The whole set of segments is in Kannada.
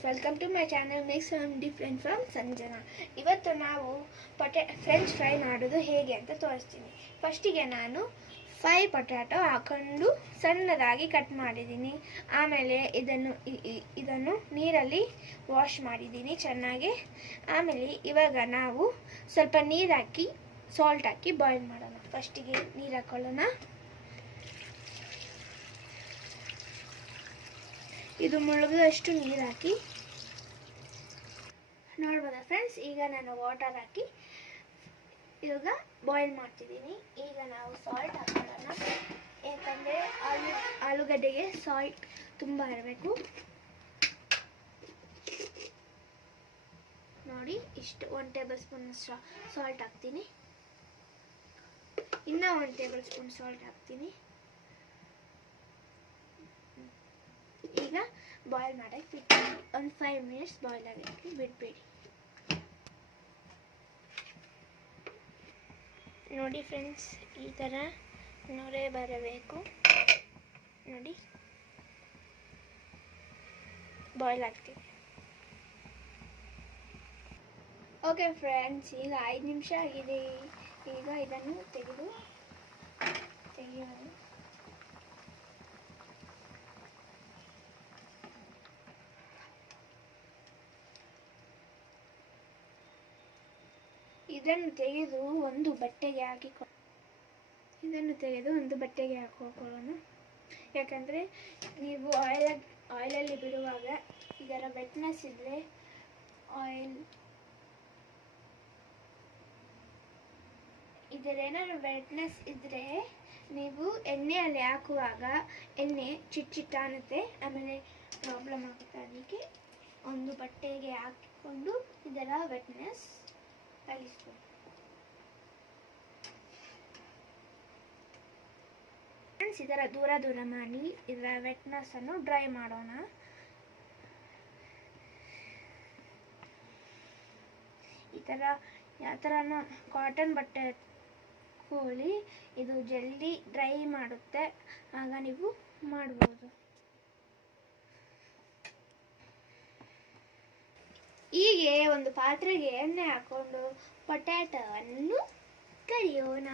Friends, welcome to my channel make some different from Sanjana. ಇವತ್ತು ನಾವು ಫ್ರೆಂಚ್ ಫ್ರೈ ಮಾಡೋದು ಹೇಗೆ ಅಂತ ತೋರಿಸ್ತೀನಿ. ಫಸ್ಟಿಗೆ ನಾನು 5 ಪೊಟ್ಯಾಟೊ ಹಾಕೊಂಡು ಸಣ್ಣದಾಗಿ ಕಟ್ ಮಾಡಿದ್ದೀನಿ. ಆಮೇಲೆ ಇದನ್ನು ನೀರಲ್ಲಿ ವಾಶ್ ಮಾಡಿದ್ದೀನಿ ಚೆನ್ನಾಗಿ. ಆಮೇಲೆ ಇವಾಗ ನಾವು ಸ್ವಲ್ಪ ನೀರು ಹಾಕಿ ಸಾಲ್ಟ್ ಹಾಕಿ ಬಾಯ್ಲ್ ಮಾಡೋಣ. ಫಸ್ಟಿಗೆ ನೀರು ಹಾಕೊಳ್ಳೋಣ. ಇದು ಮುಳುಗುವಷ್ಟು ನೀರು ಹಾಕಿ ನೋಡ್ಬೋದಾ ಫ್ರೆಂಡ್ಸ್. ಈಗ ನಾನು ವಾಟರ್ ಹಾಕಿ ಇವಾಗ ಬಾಯ್ಲ್ ಮಾಡ್ತಿದ್ದೀನಿ. ಈಗ ನಾವು ಸಾಲ್ಟ್ ಹಾಕೊಳ್ಳೋಣ, ಯಾಕಂದರೆ ಆಲೂಗಡ್ಡೆಗೆ ಸಾಲ್ಟ್ ತುಂಬ ಇರಬೇಕು. ನೋಡಿ, ಇಷ್ಟು 1 ಟೇಬಲ್ ಸ್ಪೂನ್ ಸಾಲ್ಟ್ ಹಾಕ್ತೀನಿ. ಇನ್ನೂ 1 ಟೇಬಲ್ ಸ್ಪೂನ್ ಸಾಲ್ಟ್ ಹಾಕ್ತೀನಿ. ಈಗ ಬಾಯ್ಲ್ ಮಾಡಕ್ಕೆ ಬಿಡ್ತೀನಿ. ಒಂದು 5 ಮಿನಿಟ್ಸ್ ಬಾಯ್ಲ್ ಆಗೋಕ್ಕೆ ಬಿಡಬೇಡಿ. ನೋಡಿ ಫ್ರೆಂಡ್ಸ್, ಈ ಥರ ನೊರೆ ಬರಬೇಕು. ನೋಡಿ, ಬಾಯ್ಲ್ ಆಗ್ತಿದೆ. ಓಕೆ ಫ್ರೆಂಡ್ಸ್, ಈಗ 5 ನಿಮಿಷ ಆಗಿದೆ. ಈಗ ಇದನ್ನು ತೆಗೆಯೋಣ. ಇದನ್ನು ತೆಗೆದು ಒಂದು ಬಟ್ಟೆಗೆ ಹಾಕಿಕೊಳ್ಳೋಣ. ಯಾಕಂದರೆ ನೀವು ಆಯಿಲಲ್ಲಿ ಬಿಡುವಾಗ ಇದರ ವೆಟ್ನೆಸ್ ಇದ್ದರೆ ಇದರೇನಾದ್ರು ವೆಟ್ನೆಸ್ ಇದ್ದರೆ ನೀವು ಎಣ್ಣೆಯಲ್ಲಿ ಹಾಕುವಾಗ ಎಣ್ಣೆ ಚಿಟ್ಟಾನುತ್ತೆ, ಆಮೇಲೆ ಪ್ರಾಬ್ಲಮ್ ಆಗುತ್ತೆ. ಅದಕ್ಕೆ ಒಂದು ಬಟ್ಟೆಗೆ ಹಾಕಿಕೊಂಡು ಇದರ ವೆಟ್ನೆಸ್ ಕಲಿಸ್ಕೊಂಡು ಫ್ರೆಂಡ್ಸ್, ಇದರ ದೂರ ಮಾಡಿ ಇದರ ವೆಟ್ನೆಸ್ ಅನ್ನು ಡ್ರೈ ಮಾಡೋಣ. ಈ ಥರ ಯಾವ ಥರನ ಕಾಟನ್ ಬಟ್ಟೆ ಕೂಲಿ ಇದು ಜಲ್ದಿ ಡ್ರೈ ಮಾಡುತ್ತೆ, ಆಗ ನೀವು ಮಾಡ್ಬೋದು. ಹೀಗೆ ಒಂದು ಪಾತ್ರೆಗೆ ಎಣ್ಣೆ ಹಾಕೊಂಡು ಪೊಟ್ಯಾಟೊವನ್ನು ಕರಿಯೋಣ.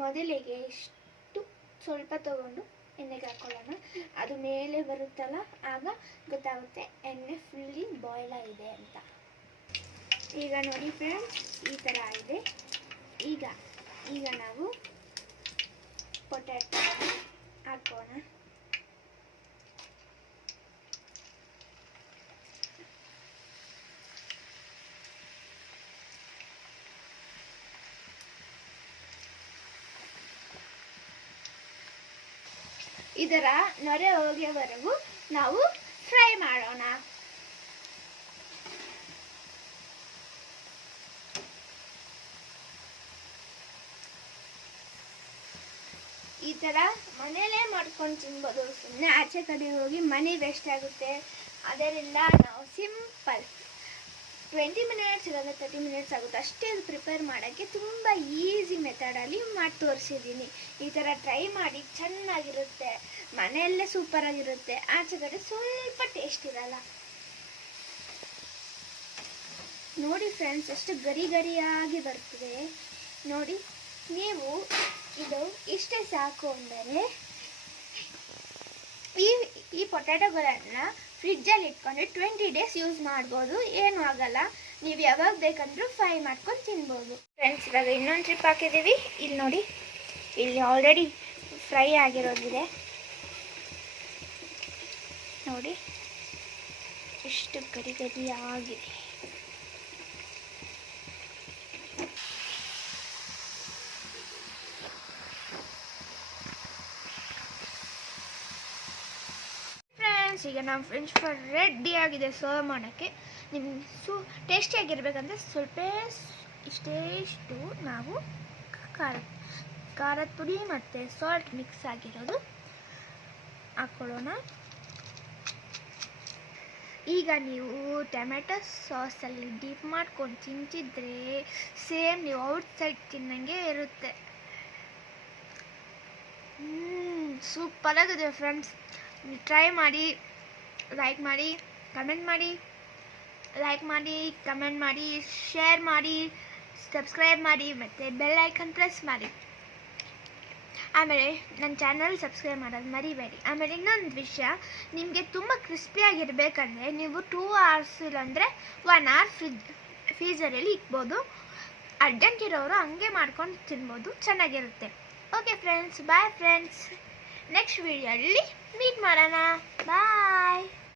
ಮೊದಲಿಗೆ ಇಷ್ಟು ಸ್ವಲ್ಪ ತಗೊಂಡು ಎಣ್ಣೆಗೆ ಹಾಕೊಳ್ಳೋಣ. ಅದು ಮೇಲೆ ಬರುತ್ತಲ್ಲ, ಆಗ ಗೊತ್ತಾಗುತ್ತೆ ಎಣ್ಣೆ ಫುಲ್ಲಿ ಬಾಯ್ಲ್ ಆಗಿದೆ ಅಂತ. ಈಗ ನೋಡಿ ಫ್ರೆಂಡ್ಸ್, ಈ ಥರ ಇದೆ. ಈಗ ನಾವು ಪೊಟ್ಯಾಟೊ ಹಾಕೋಣ. ಇದರ ನೊರೆ ಹೋಗೋವರೆಗೂ ನಾವು ಫ್ರೈ ಮಾಡೋಣ. ಈ ಥರ ಮನೇಲೇ ಮಾಡ್ಕೊಂಡು ತಿನ್ಬೋದು. ಸುಮ್ಮನೆ ಆಚೆ ಕಡೆ ಹೋಗಿ ಮನಿ ವೇಸ್ಟ್ ಆಗುತ್ತೆ. ಅದರಿಂದ ನಾವು ಸಿಂಪಲ್ 20 ಮಿನಿಟ್ಸ್ ಇರೋದು 30 ಮಿನಿಟ್ಸ್ ಆಗುತ್ತೆ ಅಷ್ಟೇ. ಅದು ಪ್ರಿಪೇರ್ ಮಾಡೋಕ್ಕೆ ತುಂಬ ಈಸಿ ಮೆಥಡಲ್ಲಿ ಮಾಡಿ ತೋರಿಸಿದ್ದೀನಿ. ಈ ಥರ ಟ್ರೈ ಮಾಡಿ, ಚೆನ್ನಾಗಿರುತ್ತೆ. ಮನೆಯಲ್ಲೇ ಸೂಪರಾಗಿರುತ್ತೆ. ಆಚೆ ಕಡೆ ಸ್ವಲ್ಪ ಟೇಸ್ಟ್ ಇರಲ್ಲ. ನೋಡಿ ಫ್ರೆಂಡ್ಸ್, ಎಷ್ಟು ಗರಿಯಾಗಿ ಬರ್ತದೆ ನೋಡಿ. ನೀವು ಇದು ಇಷ್ಟೇ ಸಾಕು ಅಂದರೆ ಈ ಪೊಟ್ಯಾಟೊಗಳನ್ನು ಫ್ರಿಜ್ಜಲ್ಲಿ ಇಟ್ಕೊಂಡು 20 ಡೇಸ್ ಯೂಸ್ ಮಾಡ್ಬೋದು. ಏನೂ ಆಗಲ್ಲ. ನೀವು ಯಾವಾಗ ಬೇಕಂದ್ರೂ ಫ್ರೈ ಮಾಡ್ಕೊಂಡು ತಿನ್ಬೋದು. ಫ್ರೆಂಡ್ಸ್, ಇವಾಗ ಇನ್ನೊಂದು ಟ್ರಿಪ್ ಹಾಕಿದ್ದೀವಿ. ಇಲ್ಲಿ ನೋಡಿ, ಇಲ್ಲಿ ಆಲ್ರೆಡಿ ಫ್ರೈ ಆಗಿರೋದಿದೆ ನೋಡಿ, ಎಷ್ಟು ಗರಿಯಾಗಿದೆ. ಈಗ ನಮ್ಮ ಫ್ರೆಂಚ್ ಫ್ರೈ ರೆಡಿ ಆಗಿದೆ ಸರ್ವ್ ಮಾಡೋಕ್ಕೆ. ನಿಮ್ಗೆ ಟೇಸ್ಟಿಯಾಗಿರ್ಬೇಕಂದ್ರೆ ಇಷ್ಟು ನಾವು ಖಾರದ ಪುಡಿ ಮತ್ತು ಸಾಲ್ಟ್ ಮಿಕ್ಸ್ ಆಗಿರೋದು ಹಾಕ್ಕೊಳ್ಳೋಣ. ಈಗ ನೀವು ಟೊಮೆಟೊ ಸಾಸಲ್ಲಿ ಡೀಪ್ ಮಾಡ್ಕೊಂಡು ತಿಂತಿದ್ರೆ ಸೇಮ್ ನೀವು ಔಟ್ಸೈಡ್ ತಿನ್ನಂಗೆ ಇರುತ್ತೆ. ಸೂಪರಾಗಿದೆ ಫ್ರೆಂಡ್ಸ್. ಟ್ರೈ ಮಾಡಿ, ಲೈಕ್ ಮಾಡಿ, ಕಮೆಂಟ್ ಮಾಡಿ, ಶೇರ್ ಮಾಡಿ, ಸಬ್ಸ್ಕ್ರೈಬ್ ಮಾಡಿ ಮತ್ತು ಬೆಲ್ ಐಕನ್ ಪ್ರೆಸ್ ಮಾಡಿ. ಆಮೇಲೆ ನನ್ನ ಚಾನಲ್ ಸಬ್ಸ್ಕ್ರೈಬ್ ಮಾಡೋದು ಮರಿಬೇಡಿ. ಆಮೇಲೆ ಇನ್ನೊಂದು ವಿಷಯ, ನಿಮಗೆ ತುಂಬ ಕ್ರಿಸ್ಪಿಯಾಗಿರಬೇಕಂದ್ರೆ ನೀವು 2 hours ಇಲ್ಲಾಂದರೆ 1 hour ಫ್ರೀಝರಲ್ಲಿ ಇಕ್ಬೋದು. ಅರ್ಜೆಂಟ್ ಇರೋರು ಹಂಗೆ ಮಾಡ್ಕೊಂಡು ತಿನ್ಬೋದು, ಚೆನ್ನಾಗಿರುತ್ತೆ. Okay friends, bye friends. Next ವಿಡಿಯೋಲ್ಲಿ ಮೀಟ್ ಮಾಡೋಣ. ಬಾಯ್.